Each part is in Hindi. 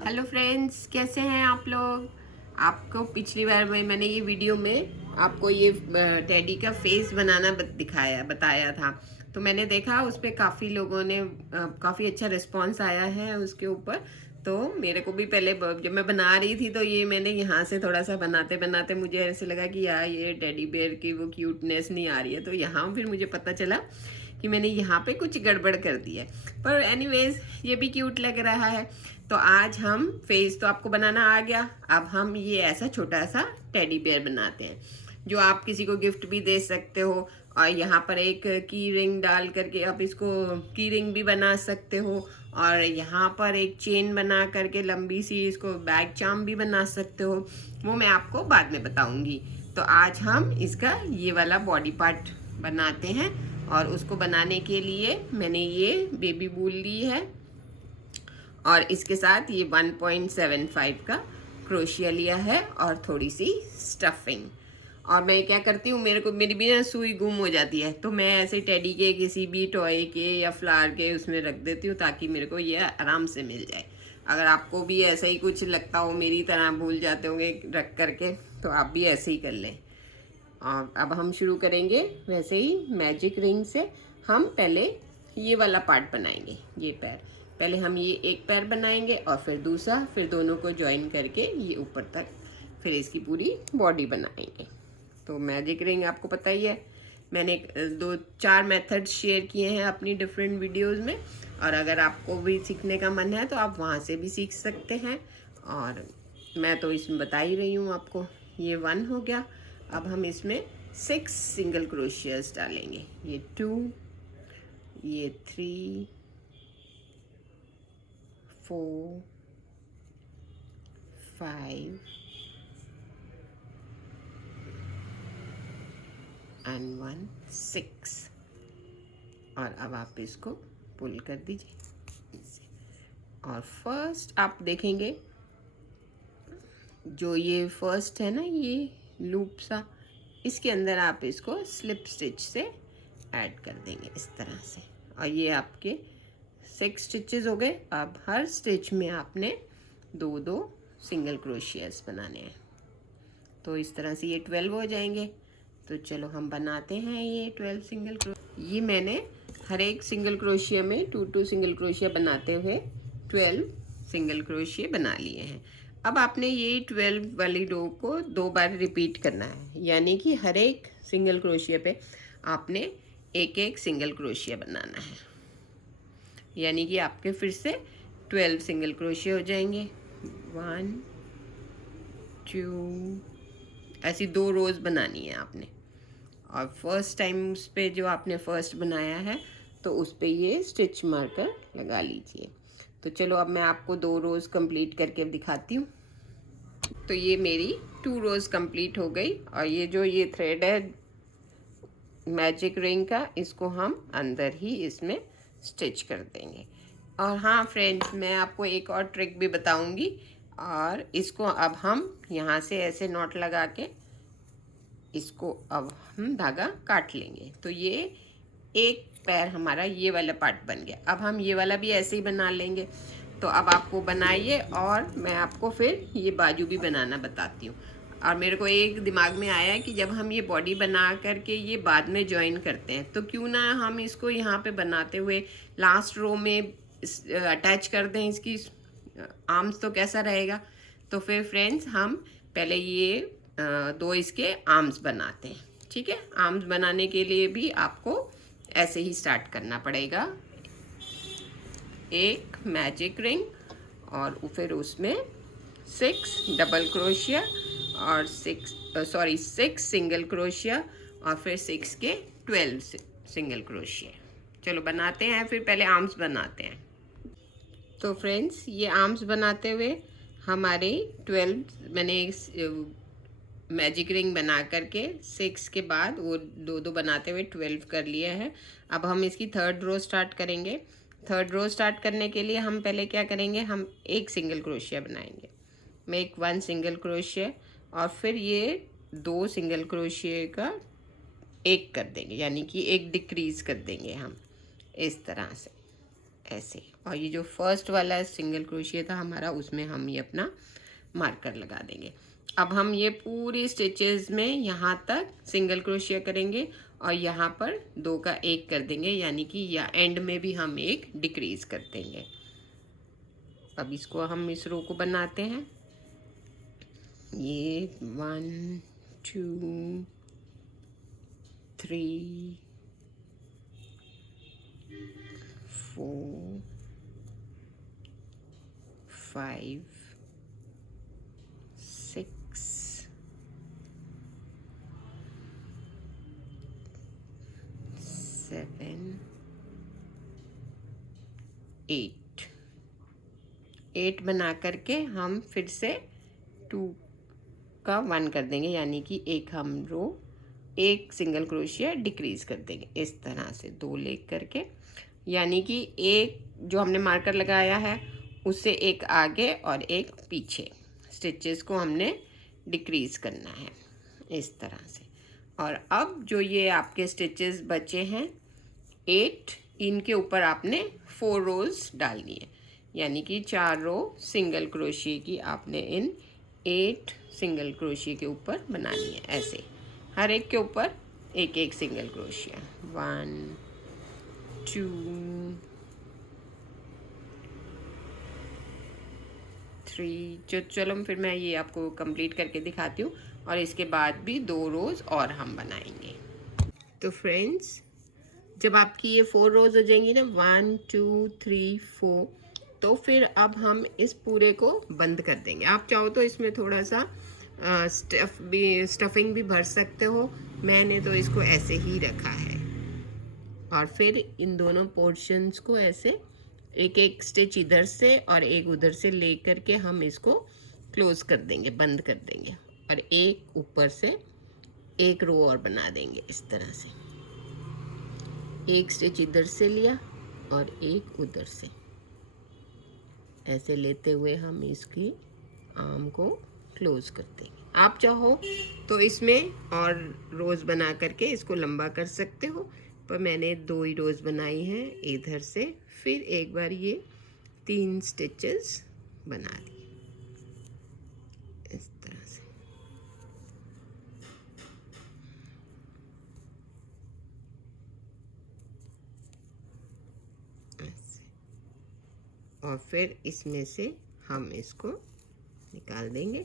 हेलो फ्रेंड्स, कैसे हैं आप लोग। आपको पिछली बार मैंने ये वीडियो में आपको ये टेडी का फेस बनाना बताया था। तो मैंने देखा उस पर काफ़ी लोगों ने काफ़ी अच्छा रिस्पांस आया है उसके ऊपर। तो मेरे को भी पहले जब मैं बना रही थी तो ये मैंने यहाँ से थोड़ा सा बनाते बनाते मुझे ऐसे लगा कि यार ये टेडी बेयर की वो क्यूटनेस नहीं आ रही है। तो यहाँ फिर मुझे पता चला कि मैंने यहाँ पे कुछ गड़बड़ कर दी है, पर एनीवेज ये भी क्यूट लग रहा है। तो आज हम फेस तो आपको बनाना आ गया, अब हम ये ऐसा छोटा सा टेडी बेयर बनाते हैं जो आप किसी को गिफ्ट भी दे सकते हो। और यहाँ पर एक की रिंग डाल करके आप इसको की रिंग भी बना सकते हो, और यहाँ पर एक चेन बना करके लंबी सी इसको बैग चार्म भी बना सकते हो। वो मैं आपको बाद में बताऊंगी। तो आज हम इसका ये वाला बॉडी पार्ट बनाते हैं, और उसको बनाने के लिए मैंने ये बेबी वूल ली है और इसके साथ ये 1.75 का क्रोशिया लिया है और थोड़ी सी स्टफिंग। और मैं क्या करती हूँ, मेरी भी ना सुई गुम हो जाती है, तो मैं ऐसे टेडी के किसी भी टॉय के या फ्लावर के उसमें रख देती हूँ ताकि मेरे को ये आराम से मिल जाए। अगर आपको भी ऐसा ही कुछ लगता हो, मेरी तरह भूल जाते होंगे रख करके, तो आप भी ऐसे ही कर लें। और अब हम शुरू करेंगे वैसे ही मैजिक रिंग से। हम पहले ये वाला पार्ट बनाएंगे, ये पैर। पहले हम ये एक पैर बनाएंगे और फिर दूसरा, फिर दोनों को ज्वाइन करके ये ऊपर तक, फिर इसकी पूरी बॉडी बनाएंगे। तो मैजिक रिंग आपको पता ही है, मैंने 2-4 मेथड शेयर किए हैं अपनी डिफरेंट वीडियोस में, और अगर आपको भी सीखने का मन है तो आप वहाँ से भी सीख सकते हैं। और मैं तो इसमें बता ही रही हूँ आपको। ये 1 हो गया। अब हम इसमें 6 सिंगल क्रोशियस डालेंगे। ये 2, ये 3, 4, 5 एंड 1, 6। और अब आप इसको पुल कर दीजिए। और फर्स्ट आप देखेंगे जो ये फर्स्ट है ना, ये लूप सा, इसके अंदर आप इसको स्लिप स्टिच से ऐड कर देंगे इस तरह से। और ये आपके 6 स्टिचेस हो गए। अब हर स्टिच में आपने 2-2 सिंगल क्रोशियस बनाने हैं, तो इस तरह से ये 12 हो जाएंगे। तो चलो हम बनाते हैं ये 12 सिंगल क्रोशिया। ये मैंने हर एक सिंगल क्रोशिया में 2-2 सिंगल क्रोशिया बनाते हुए 12 सिंगल क्रोशिया बना लिए हैं। अब आपने ये 12 वाली रो को 2 बार रिपीट करना है, यानी कि हर एक सिंगल क्रोशिया पे आपने एक सिंगल क्रोशिया बनाना है, यानी कि आपके फिर से 12 सिंगल क्रोशिया हो जाएंगे। 1, 2, ऐसी 2 रोज बनानी है आपने। और फर्स्ट टाइम उस पर जो आपने फर्स्ट बनाया है तो उस पर ये स्टिच मार्कर लगा लीजिए। तो चलो अब मैं आपको 2 रोज कंप्लीट करके दिखाती हूँ। तो ये मेरी 2 रोज कंप्लीट हो गई, और ये थ्रेड है मैजिक रिंग का, इसको हम अंदर ही इसमें स्टिच कर देंगे। और हाँ फ्रेंड्स, मैं आपको एक और ट्रिक भी बताऊंगी। और इसको अब हम यहाँ से ऐसे नॉट लगा के इसको अब हम धागा काट लेंगे। तो ये एक पैर हमारा ये वाला पार्ट बन गया। अब हम ये वाला भी ऐसे ही बना लेंगे। तो अब आपको बनाइए और मैं आपको फिर ये बाजू भी बनाना बताती हूँ। और मेरे को एक दिमाग में आया है कि जब हम ये बॉडी बना करके ये बाद में ज्वाइन करते हैं, तो क्यों ना हम इसको यहाँ पे बनाते हुए लास्ट रो में अटैच कर दें इसकी आर्म्स, तो कैसा रहेगा। तो फिर फ्रेंड्स हम पहले ये 2 इसके आर्म्स बनाते हैं। ठीक है, आर्म्स बनाने के लिए भी आपको ऐसे ही स्टार्ट करना पड़ेगा। एक मैजिक रिंग और फिर उसमें 6 डबल क्रोशिया और 6 सिंगल क्रोशिया, और फिर 6 के 12 सिंगल क्रोशिया। चलो बनाते हैं, फिर पहले आर्म्स बनाते हैं। तो फ्रेंड्स, ये आर्म्स बनाते हुए हमारे 12 मैंने मैजिक रिंग बना करके 6 के बाद वो 2-2 बनाते हुए 12 कर लिया है। अब हम इसकी 3rd रो स्टार्ट करेंगे। 3rd रो स्टार्ट करने के लिए हम पहले क्या करेंगे, हम एक सिंगल क्रोशिया बनाएंगे। मेक 1 सिंगल क्रोशिया, और फिर ये 2 सिंगल क्रोशिया का एक कर देंगे, यानी कि एक डिक्रीज कर देंगे हम इस तरह से, ऐसे। और ये जो फर्स्ट वाला सिंगल क्रोशिया था हमारा, उसमें हम ये अपना मार्कर लगा देंगे। अब हम ये पूरी स्टिचेस में यहाँ तक सिंगल क्रोशिया करेंगे और यहाँ पर 2 का 1 कर देंगे, यानी कि या एंड में भी हम एक डिक्रीज कर देंगे। अब इसको हम इस रो को बनाते हैं। ये 1 2 3 4 5 6 7 8 बना करके हम फिर से 2 का 1 कर देंगे, यानी कि एक हम रो एक सिंगल क्रोशिया डिक्रीज कर देंगे इस तरह से 2 ले करके, यानी कि एक जो हमने मार्कर लगाया है उससे एक आगे और एक पीछे स्टिचेस को हमने डिक्रीज करना है इस तरह से। और अब जो ये आपके स्टिचेस बचे हैं 8, इनके ऊपर आपने 4 रोज डालनी है, यानी कि 4 रो सिंगल क्रोशिया की आपने इन 8 सिंगल क्रोशिया के ऊपर बनानी है। ऐसे हर एक के ऊपर एक एक सिंगल क्रोशिया। 1 2 3। चलो फिर मैं ये आपको कंप्लीट करके दिखाती हूँ और इसके बाद भी 2 रोज और हम बनाएंगे। तो फ्रेंड्स, जब आपकी ये 4 रोज हो जाएंगी ना, 1 2 3 4, तो फिर अब हम इस पूरे को बंद कर देंगे। आप चाहो तो इसमें थोड़ा सा स्टफिंग भी भर सकते हो, मैंने तो इसको ऐसे ही रखा है। और फिर इन दोनों पोर्शंस को ऐसे एक एक स्टिच इधर से और एक उधर से ले करके हम इसको क्लोज कर देंगे, बंद कर देंगे, और एक ऊपर से एक रो और बना देंगे इस तरह से। एक स्टिच इधर से लिया और एक उधर से, ऐसे लेते हुए हम इसकी आर्म को क्लोज कर देंगे। आप चाहो तो इसमें और रोज बना करके इसको लंबा कर सकते हो, पर मैंने 2 ही रोज बनाई हैं इधर से, फिर एक बार ये 3 स्टिचेस बना दी इस तरह से। ऐसे, और फिर इसमें से हम इसको निकाल देंगे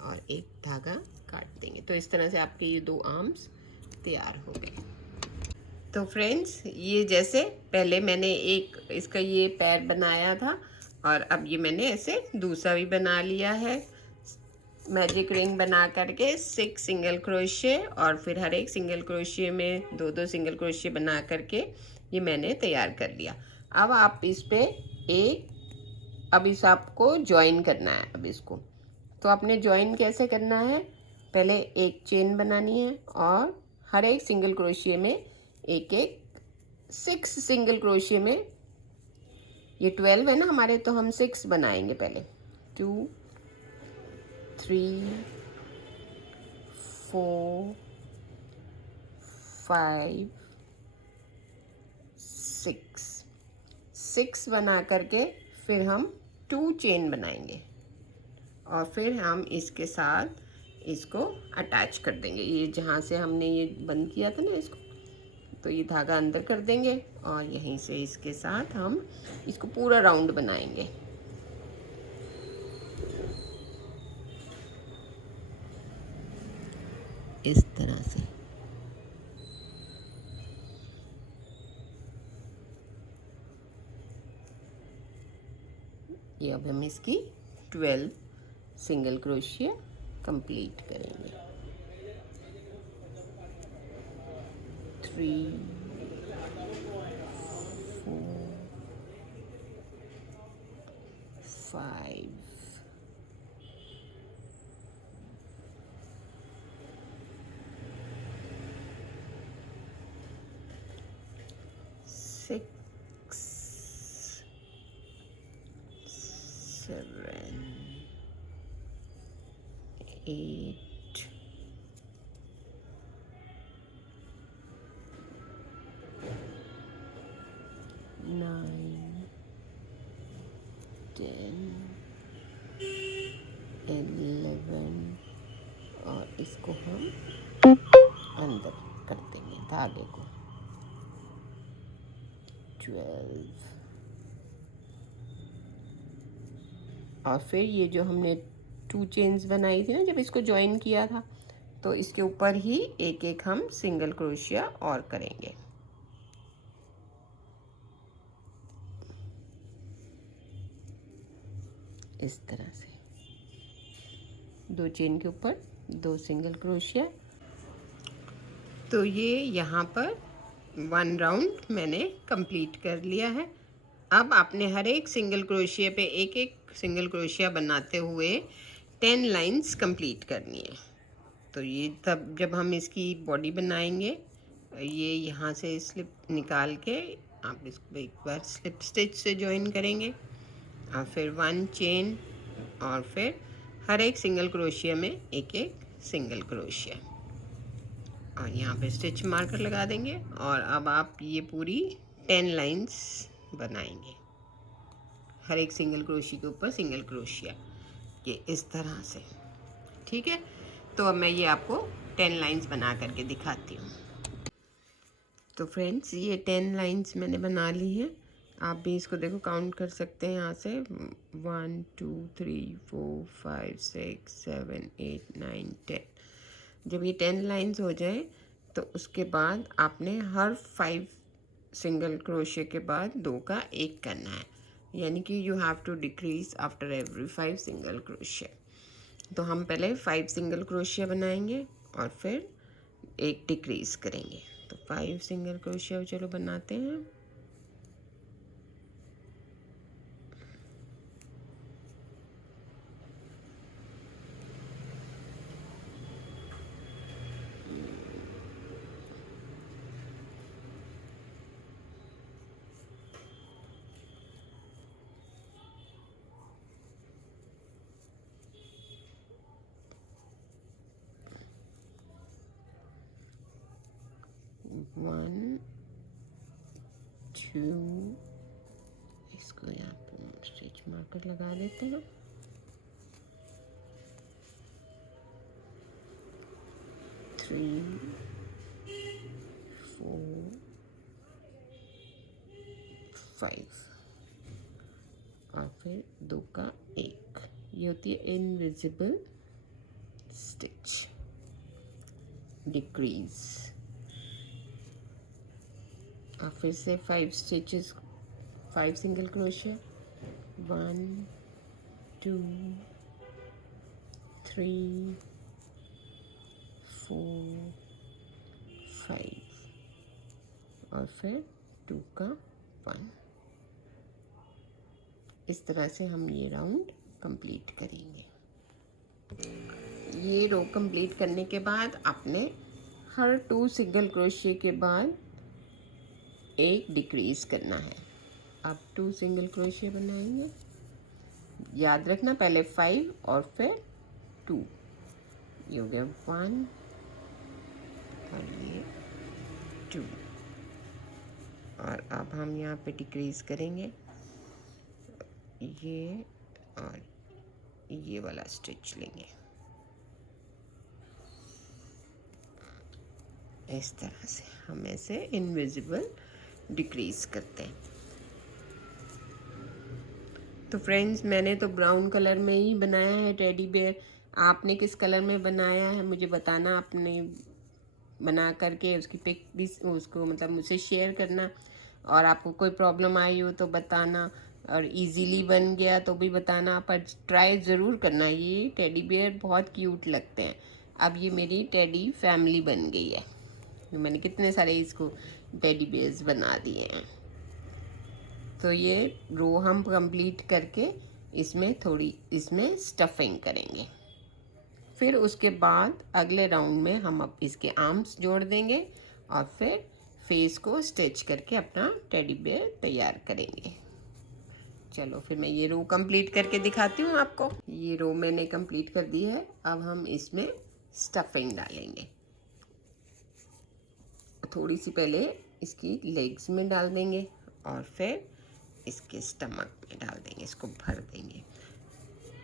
और एक धागा काट देंगे। तो इस तरह से आपके ये 2 आर्म्स तैयार हो गए। तो फ्रेंड्स, ये जैसे पहले मैंने एक इसका ये पैर बनाया था और अब ये मैंने ऐसे दूसरा भी बना लिया है। मैजिक रिंग बना करके 6 सिंगल क्रोशिया और फिर हर एक सिंगल क्रोशिया में 2-2 सिंगल क्रोशिया बना करके ये मैंने तैयार कर लिया। अब आप इस पे अब इस आपको ज्वाइन करना है। अब इसको तो आपने ज्वाइन कैसे करना है, पहले एक चेन बनानी है और हर एक सिंगल क्रोशिया में एक 6 सिंगल क्रोशिया में, ये 12 है ना हमारे, तो हम 6 बनाएंगे पहले। 2 3 4 5 6 बना करके फिर हम 2 चेन बनाएंगे और फिर हम इसके साथ इसको अटैच कर देंगे। ये जहाँ से हमने ये बंद किया था ना इसको, तो ये धागा अंदर कर देंगे और यहीं से इसके साथ हम इसको पूरा राउंड बनाएंगे। इस तरह से। ये अब हम इसकी 12 सिंगल क्रोशिया कंप्लीट करेंगे। 3 4 5 6 7 8 9 इसको हम अंदर कर देंगे धागे को। 12 और फिर ये जो हमने 2 चेन्स बनाई थी ना जब इसको ज्वाइन किया था, तो इसके ऊपर ही एक एक हम सिंगल क्रोशिया और करेंगे। इस तरह से 2 चेन के ऊपर 2 सिंगल क्रोशिया। तो ये यहाँ पर 1 राउंड मैंने कंप्लीट कर लिया है। अब आपने हर एक सिंगल क्रोशिया पे एक एक सिंगल क्रोशिया बनाते हुए 10 लाइंस कंप्लीट करनी है। तो ये तब जब हम इसकी बॉडी बनाएंगे, ये यहाँ से स्लिप निकाल के आप इसको एक बार स्लिप स्टिच से ज्वाइन करेंगे और फिर 1 चेन और फिर हर एक सिंगल क्रोशिया में एक एक सिंगल क्रोशिया और यहाँ पे स्टिच मार्कर लगा देंगे। और अब आप ये पूरी 10 लाइंस बनाएंगे, हर एक सिंगल क्रोशिया के ऊपर सिंगल क्रोशिया, ये इस तरह से। ठीक है, तो अब मैं ये आपको 10 लाइंस बना करके दिखाती हूँ। तो फ्रेंड्स, ये 10 लाइंस मैंने बना ली हैं। आप भी इसको देखो, काउंट कर सकते हैं यहाँ से 1 2 3 4 5 6 7 8 9 10। जब ये 10 लाइंस हो जाए तो उसके बाद आपने हर 5 सिंगल क्रोशिया के बाद 2 का 1 करना है, यानी कि you have to decrease after every 5 single crochet. तो हम पहले 5 सिंगल क्रोशिया बनाएंगे और फिर 1 डिक्रीज करेंगे। तो 5 सिंगल क्रोशिया चलो बनाते हैं। वन 2, इसको यहाँ पे स्टिच मार्कर लगा देते हैं। 3 4 5 और फिर 2 का 1। ये होती है इनविजिबल स्टिच, डिक्रीज। और फिर से 5 स्टिचेस, 5 सिंगल क्रोशिया, 1 2 3 4 5 और फिर 2 का 1। इस तरह से हम ये राउंड कंप्लीट करेंगे। ये रो कंप्लीट करने के बाद आपने हर 2 सिंगल क्रोशिया के बाद 1 डिक्रीज करना है। अब 2 सिंगल क्रोशिया बनाएंगे, याद रखना पहले 5 और फिर 2। ये हो गया 1 और ये 2। और अब हम यहाँ पे डिक्रीज करेंगे ये और ये वाला स्टिच लेंगे। इस तरह से हम ऐसे इनविजिबल डिक्रीज करते हैं। तो फ्रेंड्स, मैंने तो ब्राउन कलर में ही बनाया है टेडी बेयर। आपने किस कलर में बनाया है मुझे बताना, आपने बना करके उसकी पिक भी उसको मतलब मुझसे शेयर करना। और आपको कोई प्रॉब्लम आई हो तो बताना, और इजीली बन गया तो भी बताना, पर ट्राई ज़रूर करना। ये टेडी बेयर बहुत क्यूट लगते हैं। अब ये मेरी टेडी फैमिली बन गई है। मैंने कितने सारे इसको टेडी बेयर्स बना दिए हैं। तो ये रो हम कंप्लीट करके इसमें स्टफिंग करेंगे। फिर उसके बाद अगले राउंड में हम अब इसके आर्म्स जोड़ देंगे और फिर फेस को स्टिच करके अपना टेडी बेयर तैयार करेंगे। चलो फिर मैं ये रो कंप्लीट करके दिखाती हूँ आपको। ये रो मैंने कंप्लीट कर दी है। अब हम इसमें स्टफिंग डालेंगे। थोड़ी सी पहले इसकी लेग्स में डाल देंगे और फिर इसके स्टमक में डाल देंगे, इसको भर देंगे।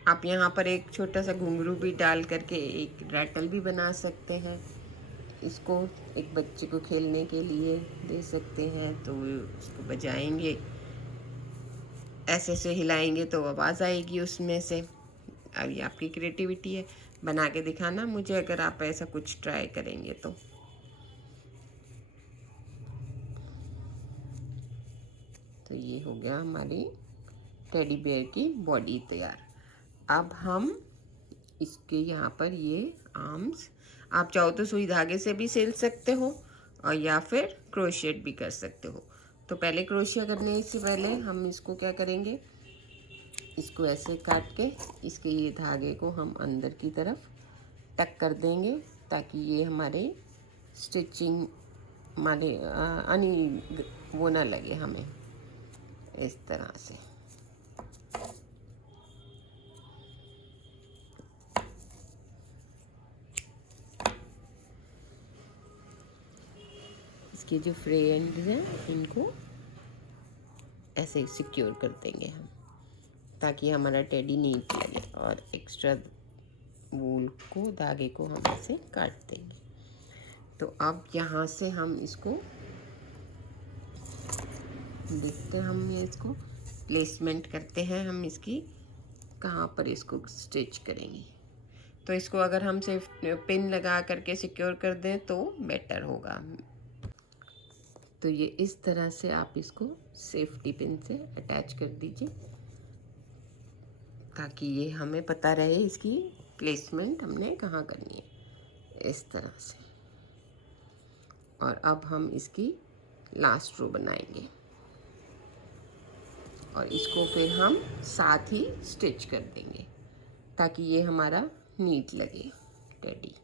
आप यहाँ पर एक छोटा सा घुंघरू भी डाल करके एक रैटल भी बना सकते हैं। इसको एक बच्चे को खेलने के लिए दे सकते हैं, तो उसको बजाएंगे, ऐसे से हिलाएंगे तो आवाज़ आएगी उसमें से। अब ये आपकी क्रिएटिविटी है, बना के दिखाना मुझे अगर आप ऐसा कुछ ट्राई करेंगे तो। तो ये हो गया हमारी टेडी बेयर की बॉडी तैयार। अब हम इसके यहाँ पर ये आर्म्स, आप चाहो तो सुई धागे से भी सिल सकते हो और या फिर क्रोशेट भी कर सकते हो। तो पहले क्रोशिया करने से पहले हम इसको क्या करेंगे, इसको ऐसे काट के इसके ये धागे को हम अंदर की तरफ टक कर देंगे, ताकि ये हमारे स्टिचिंग हमारे वो ना लगे हमें, इस तरह से। इसके जो फ्रे एंड्स हैं इनको ऐसे सिक्योर कर देंगे हम, ताकि हमारा टेडी नीट लगे, और एक्स्ट्रा वूल को, धागे को हम ऐसे काट देंगे। तो अब यहाँ से हम इसको देखते हैं, हम ये इसको प्लेसमेंट करते हैं, हम इसकी कहाँ पर इसको स्टिच करेंगे। तो इसको अगर हम सिर्फ पिन लगा करके सिक्योर कर दें तो बेटर होगा। तो ये इस तरह से आप इसको सेफ्टी पिन से अटैच कर दीजिए, ताकि ये हमें पता रहे इसकी प्लेसमेंट हमने कहाँ करनी है, इस तरह से। और अब हम इसकी लास्ट रो बनाएंगे और इसको फिर हम साथ ही स्टिच कर देंगे, ताकि ये हमारा नीट लगे टेडी।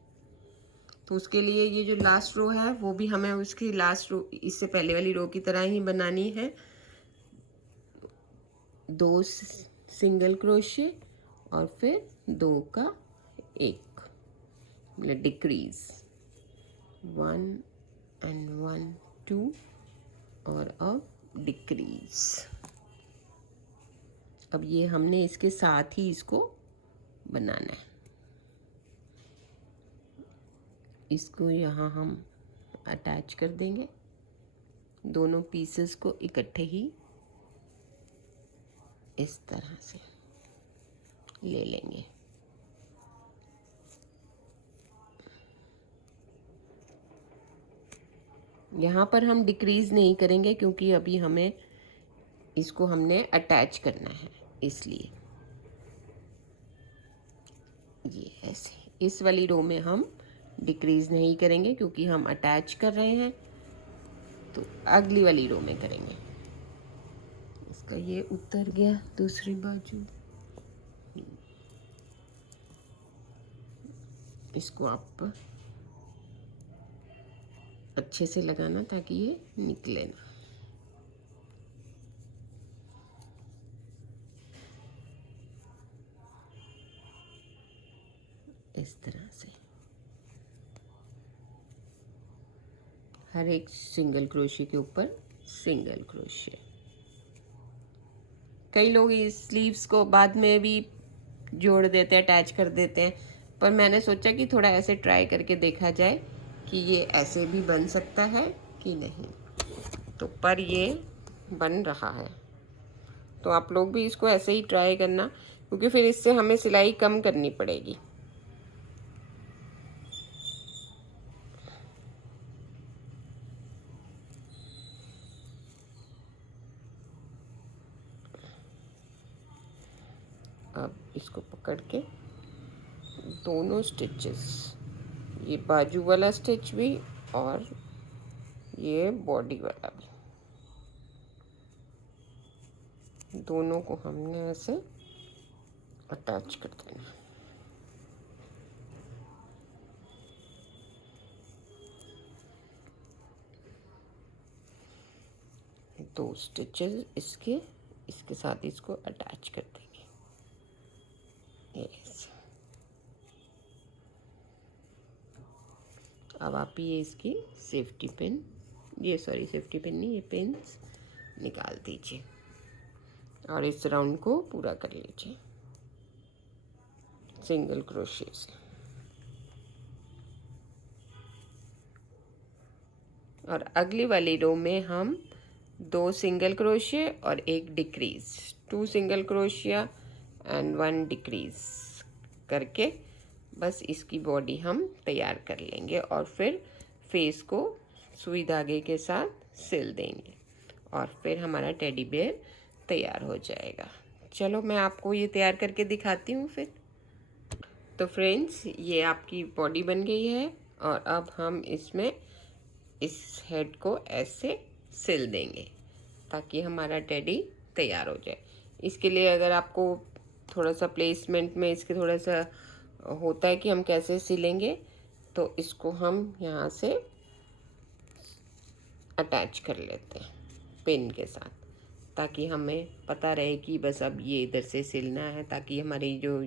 तो उसके लिए ये जो लास्ट रो है वो भी हमें उसकी लास्ट रो इससे पहले वाली रो की तरह ही बनानी है। 2 सिंगल क्रोशे और फिर 2 का 1, मतलब डिक्रीज 1 and 1 2 और अब डिक्रीज। अब ये हमने इसके साथ ही इसको बनाना है। इसको यहाँ हम अटैच कर देंगे, दोनों पीसेस को इकट्ठे ही इस तरह से ले लेंगे। यहाँ पर हम डिक्रीज नहीं करेंगे क्योंकि अभी हमें इसको हमने अटैच करना है, इसलिए ये ऐसे इस वाली रो में हम डिक्रीज नहीं करेंगे क्योंकि हम अटैच कर रहे हैं, तो अगली वाली रो में करेंगे। इसका ये उतर गया दूसरी बाजू, इसको आप अच्छे से लगाना ताकि ये निकले ना। इस तरह से हर एक सिंगल क्रोशे के ऊपर सिंगल क्रोशे। कई लोग इस स्लीव्स को बाद में भी जोड़ देते हैं, अटैच कर देते हैं, पर मैंने सोचा कि थोड़ा ऐसे ट्राई करके देखा जाए कि ये ऐसे भी बन सकता है कि नहीं। तो पर ये बन रहा है, तो आप लोग भी इसको ऐसे ही ट्राई करना, क्योंकि फिर इससे हमें सिलाई कम करनी पड़ेगी। अब इसको पकड़ के दोनों स्टिचेस, ये बाजू वाला स्टिच भी और ये बॉडी वाला भी, दोनों को हमने ऐसे अटैच कर देना। दो स्टिचेस इसके साथ इसको अटैच कर देंगे। यस, अब आप ये इसकी सेफ्टी पिन, ये सॉरी सेफ्टी पिन नहीं, ये पिन्स निकाल दीजिए और इस राउंड को पूरा कर लीजिए। सिंगल क्रोशे से। और अगली वाली रो में हम 2 सिंगल क्रोशे और 1 decrease, 2 single crochet and 1 decrease करके बस इसकी बॉडी हम तैयार कर लेंगे और फिर फेस को सुई धागे के साथ सिल देंगे और फिर हमारा टेडी बेयर तैयार हो जाएगा। चलो मैं आपको ये तैयार करके दिखाती हूँ फिर। तो फ्रेंड्स, ये आपकी बॉडी बन गई है और अब हम इसमें इस हेड को ऐसे सिल देंगे ताकि हमारा टेडी तैयार हो जाए। इसके लिए अगर आपको थोड़ा सा प्लेसमेंट में इसके थोड़ा सा होता है कि हम कैसे सिलेंगे, तो इसको हम यहाँ से अटैच कर लेते हैं पिन के साथ, ताकि हमें पता रहे कि बस अब ये इधर से सिलना है, ताकि हमारी जो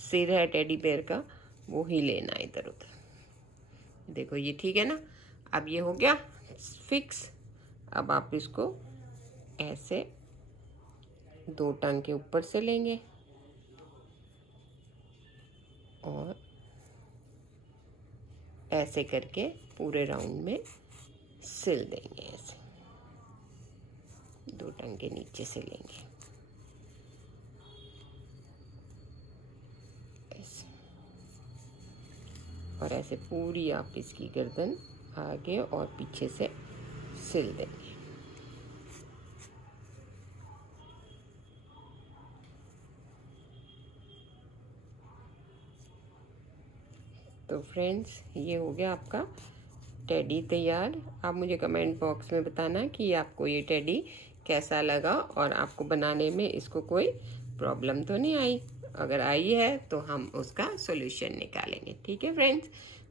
सिर है टेडी बेयर का वो ही लेना इधर उधर। देखो ये ठीक है ना। अब ये हो गया फिक्स। अब आप इसको ऐसे 2 टंग के ऊपर से लेंगे और ऐसे करके पूरे राउंड में सिल देंगे। ऐसे 2 टंग के नीचे से लेंगे ऐसे, और ऐसे पूरी आप इसकी गर्दन आगे और पीछे से सिल देंगे। तो फ्रेंड्स, ये हो गया आपका टेडी तैयार। आप मुझे कमेंट बॉक्स में बताना कि आपको ये टेडी कैसा लगा और आपको बनाने में इसको कोई प्रॉब्लम तो नहीं आई। अगर आई है तो हम उसका सॉल्यूशन निकालेंगे। ठीक है फ्रेंड्स,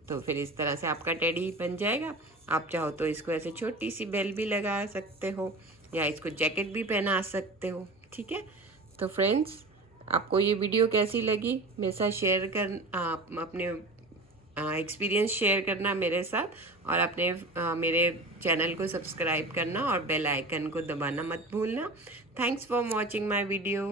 तो फिर इस तरह से आपका टेडी बन जाएगा। आप चाहो तो इसको ऐसे छोटी सी बेल भी लगा सकते हो या इसको जैकेट भी पहना सकते हो। ठीक है, तो फ्रेंड्स, आपको ये वीडियो कैसी लगी मेरे साथ शेयर कर, आप अपने एक्सपीरियंस शेयर करना मेरे साथ और अपने मेरे चैनल को सब्सक्राइब करना और बेल आइकन को दबाना मत भूलना। Thanks for watching my video.